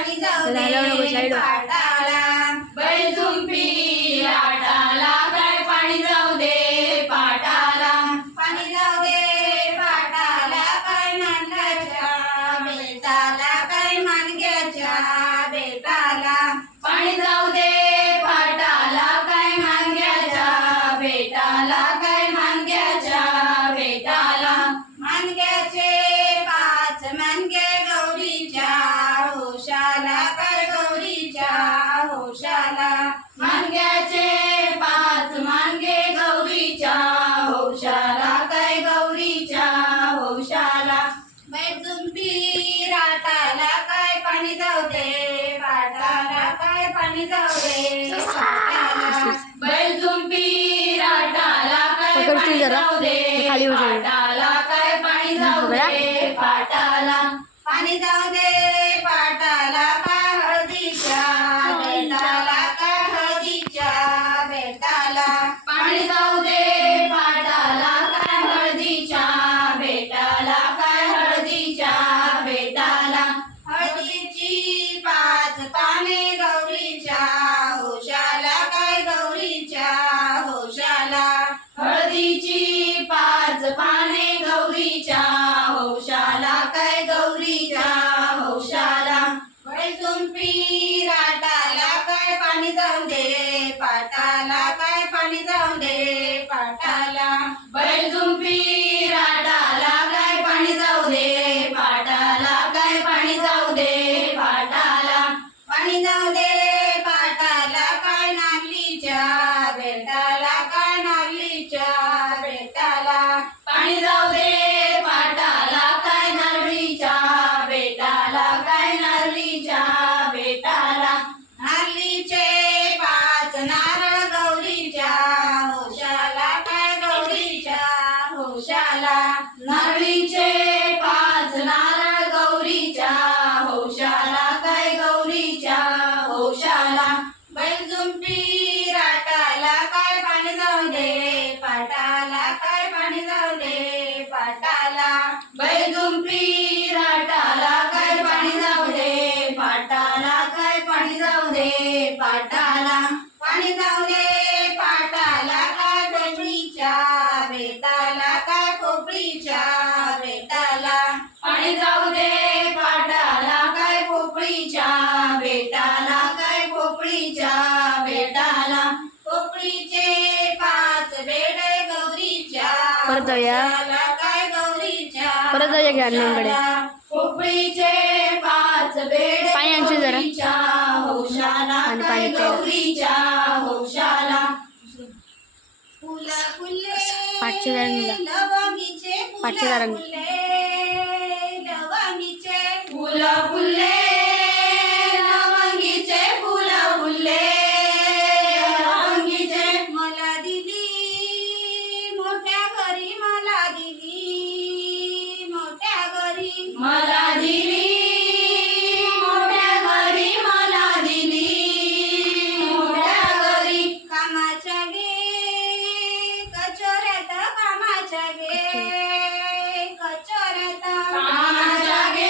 पाणी जाऊ दे पाटाला बैल जुंपी राटाला काय पाणी जाऊ दे पाटाला पाणी जाऊ दे पाटाला काय मानगाच्या बेटाला काय मानग्याच्या बेटाला पाणी जाऊ दे पाटाला काय मानग्याच्या बेटाला काय मानग्याच्या बेटाला मानग्याचे पाच मानगे गौरीच्या होशाला काय गौरीच्या होशाला मानग्याचे पाच मानगे गौरीच्या होशाला काय गौरीच्या होशाला बैल जुंपी राटाला काय पाणी जाऊ दे पाटाला काय पाणी जाऊ दे पाटाला बैल जुंपी राटाला काय पाणी जाऊ दे पाटाला काय पाणी जाऊ दे पाटाला पाणी जाऊ दे पाटाला काय हळदीच्या बेटाला काय हळदीच्या बेटाला पाणी जाऊ दे पाटाला काय हळदीच्या बेटाला काय हळदीच्या बेटाला हळदीची पाच पाने गौरीच्या होशाला काय गौरीच्या होशाला हळदीची पाच पाने गौरीच्या होशाला काय गौरीच्या होशाला बैल जुंपी राटाला काय पाणी जाऊ दे पाटाला काय पाणी जाऊ दे पाटाला बैल जुंपी राटाला काय पाणी जाऊ दे पाटाला काय पाणी जाऊ दे पाटाला पाणी जाऊ दे पाटाला काय नागलीच्या बेटाला काय नागलीच्या बेटाला पाणी जाऊ दे पाटाला काय नारळीच्या बेटाला काय नारळीच्या बेटाला नारळीचे पाच नारळ गौरीच्या होशाला काय गौरीच्या होशाला नारळीचे पाच नारळ गौरीच्या होशाला काय गौरीच्या होशाला बैल जुंपी राटाला काय पाणी जाऊ दे पाटाला काय पाणी जाऊ दे पाटाला बैल जुंपी राटाला काय पाणी जाऊ दे पाटाला काय पाणी जाऊ दे पाटाला पाणी जाऊ दे पाटाला काय पोपळीच्या बेटाला काय पोपळीच्या बेटाला पाणी जाऊ दे पाटाला काय पोपळीच्या बेटाला काय पोपळीच्या बेटाला पोपळीचे पाच बेडे गौरीच्या परत जाऊया काय गौरीच्या परत जाऊया की अण्णांकडे पोपळीचे पाच बेडे पाणी आणशील जरा. गौरीच्या होशाला आणि काय पाणी प्यायला. गौरीच्या होशाला फुलं फुले पाठचे जरा निघा. लवंगीचे पाठचे जरा फुलं निघा. फुले लवंगीचे फुलं फुले लवंगीचे फुलं फुले लवंगीचे मला दिली मोठ्या घरी मला दिली मोठ्या घरी मला दिली मोठ्या घरी मला दिली मोठ्या घरी कामाच्या गे कचोऱ्यात कामाच्या गे कचोऱ्यात कामाच्या गे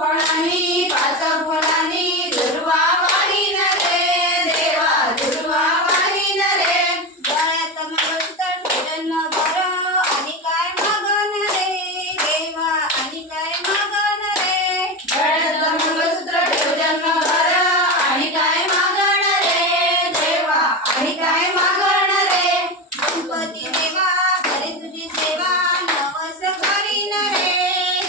फळांनी पाच फुलांनी दुर्वा वाहीन रे देवा दुर्वा वाहीन रे गळ्यात मंगळसूत्र जन्मभर आणि काय मागण रे देवा आणि काय मागण रे गळ्यात मंगळसूत्र ठेव जन्मभर आणि काय मागण रे देवा आणि काय मागण रे गणपती देवा करी तुझी सेवा नवस करीन रे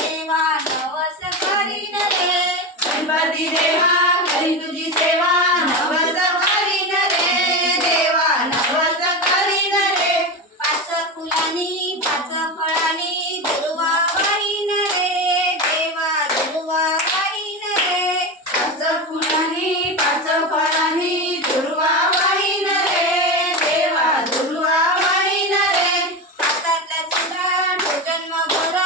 देवा नवस करीन रे गणपती देवा करी तुझी सेवा नवस करीन रे देवा नवस करीन रे पाच फुलांनी पाच फळांनी दुर्वा वाहीन रे देवा दुर्वा वाहीन रे पाच फुलांनी पाच फळांनी दुर्वा वाहीन रे देवा दुर्वा वाहीन रे हातातला चुडा तो जन्मभर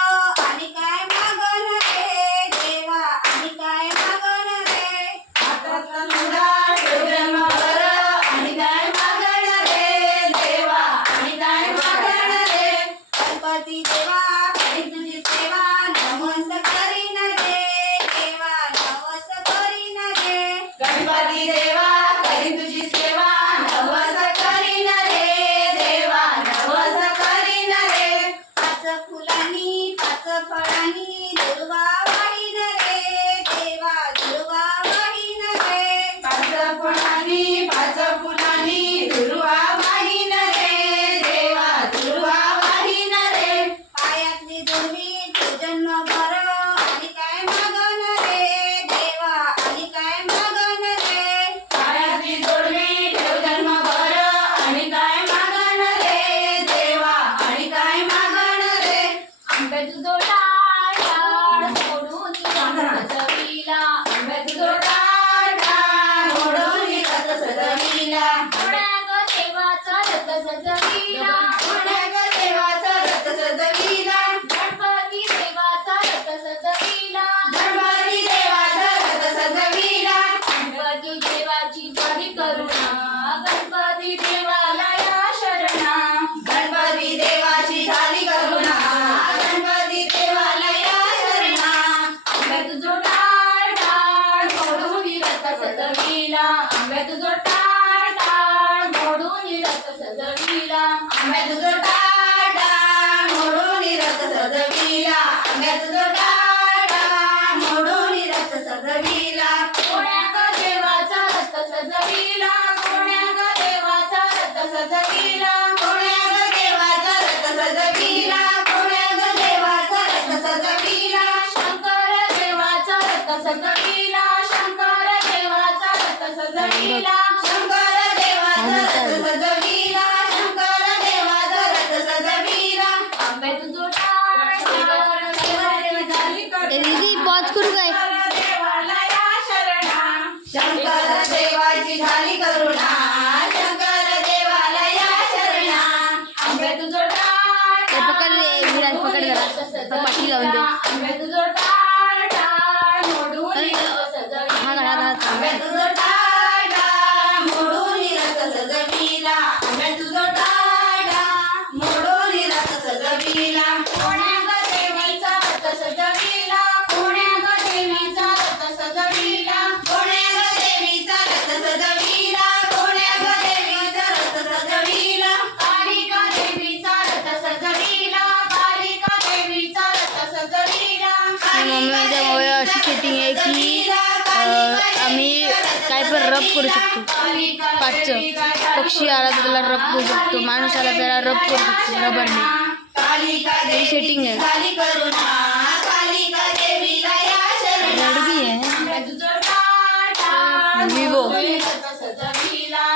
आणि काय मागण रे देवा आणि काय मागण रे हातातला चुडा तो जन्मभर आणि काय मागण रे देवा आणि काय मागण रे गणपती देवा करी तुझी सेवा नवस करीन रे देवा नवस करीन रे गणपती देवा करी तुझी सेवा नवस करीन रे देवा नवस करीन रे पाच फुलांनी पाच फळांनी दुर्वा वाहीन रे देवा दुर्वा वाहीन रे पाच फळांनी पाच फुलांनी दुर्वा वाहीन रे देवा दुर्वा वाहीन रे पायातली दोरी तो जन्मभर आणि काय मागण रे देवा आणि काय मागण रे पायातली दोरी ठेव जन्मभर आणि काय मागण रे देवा आणि काय मागण रे आंबे तुझो टाळ टाळ मोडून रथ सजविला आंबे तुझो टाळ टाळ मोडून रथ सजविला पुण्याग देवाचा रथ सजविला पुण्याग देवाचा रथ सजविला गणपती देवाचा रथ सजविला गणपती देवाचा रथ सजविला गणपती देवाची झाली करुणा गणपती देवाला या शरणा गणपती देवाची झाली करुणा गणपती देवाला या शरणा आंबे तुझो टाळ टाळ मोडून रथ सजविला आंबे तुझो टाळ टाळ मोडून रथ सजविला आंबे तुझो टाळ टाळ मोडून रथ सजविला आंबे तुझो टाळ टाळ मोडून रथ सजविला पुण्याग देवाचा रथ सजविला पुण्याग देवाचा रथ सजविला पुण्याग देवाचा रथ सजविला पुण्याग देवाचा रथ सजविला शंकर देवाचा रथ सजविला शंकर देवाचा रथ सजविला शंकर देवाचा रथ सजविला शंकर देवाचा रथ सजविला आंबे तुझो टाळ टाळ देवाची झाली दीदी पॉज करू काय देवाला या शरणा शंकर देवाची झाली करुणा शंकर देवाला या शरणा आंबे तुझो टाळ ते पकड रे, विराज पकड जरा. तो पाठी लावून दे. आंबे तुझो टाळ टाळ मोडून रथ सजविला हा घाला घाला. आंबे तुझो टाळ टाळ मोडून रथ सजविला आंबे तुझो टाळ टाळ मोडून रथ सजविला पुण्याग देवीचा रथ सजविला पुण्याग देवीचा रथ सजविला पुण्याग देवीचा रथ सजविला पुण्याग देवीचा रथ सजविला कालिका देवीचा रथ सजविला कालिका देवीचा रथ सजविला मम्मीच्यामुळे अशी सेटिंग आहे की आम्ही काय पण रब करू शकतो. पाठचं पक्षी आला तर त्याला रब करू शकतो, माणूस आला त्याला रब करू शकतो रबरने. ही सेटिंग आहे. रडबी आहे विवो. सजविला